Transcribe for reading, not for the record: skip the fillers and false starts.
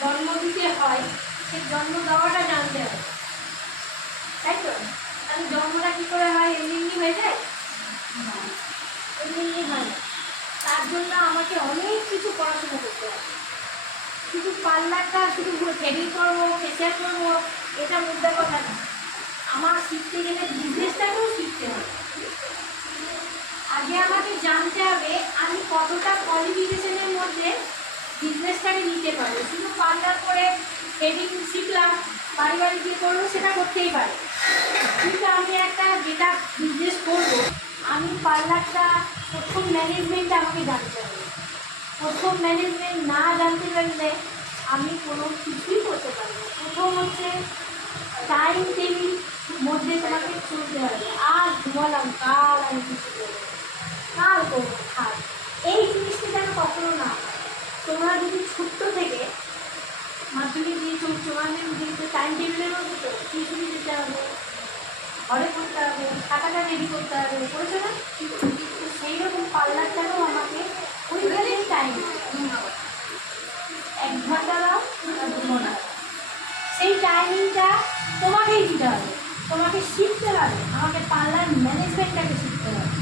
জন্ম দিতে হয়, সেই জন্ম দেওয়াটা জানতে হবে, তাই তো? তাহলে জন্মটা কী করে হয়? এমনি এমনি হয়ে যায়? এমনি এমনি হয় না। তার জন্য আমাকে অনেক কিছু পড়াশোনা করতে হবে। শুধু পার্লারটা শুধু থ্রেডিং করবো, ফেসিয়াল করবো, এটা মুদ্রা কথা না। আমার শিখতে গেলে বিজনেসটাকেও শিখতে হবে। আগে আমাকে জানতে হবে আমি কতটা কোয়ালিফিকেশনের মধ্যে বিজনেসটাকে নিতে পারবো। শুধু পার্লার করে থ্রেডিং শিখলাম, বাড়ি বাড়ি গিয়ে করবো, সেটা করতেই পারে। কিন্তু আমি একটা যেটা বিজনেস করবো, আমি পার্লারটা প্রথম ম্যানেজমেন্টটা আমাকে জানতে হবে। প্রথম ম্যানেজমেন্ট না জানতে পারলে আমি কোনো কিছুই করতে পারবো না। প্রথম হচ্ছে টাইম টেবিল মধ্যে তোমাকে চলতে হবে। আর ঘুমালাম, কাল আমি কিছু করবো, কাল করবো, থাক, এই জিনিসটা যেন কখনো না হয়। তোমরা যদি ছোট্ট থেকে মাধ্যমিক দিয়েছো, উচ্চ মাধ্যমিক দিয়েছো, টাইম টেবিলের মধ্যে তো টিউশনি দিতে হবে, ঘরে করতে হবে, টাকাটা রেডি করতে হবে, করেছো না? তো সেই রকম পার্লারটাকেও আমাকে ওইভাবেই টাইম 1 ঘন্টা দাও আর 2 ঘন্টা, সেই টাইমিংটা তোমাকেই দিতে হবে। তোমাকে শিখতে হবে, আমাকে পার্লার ম্যানেজমেন্টটাকে শিখতে হবে।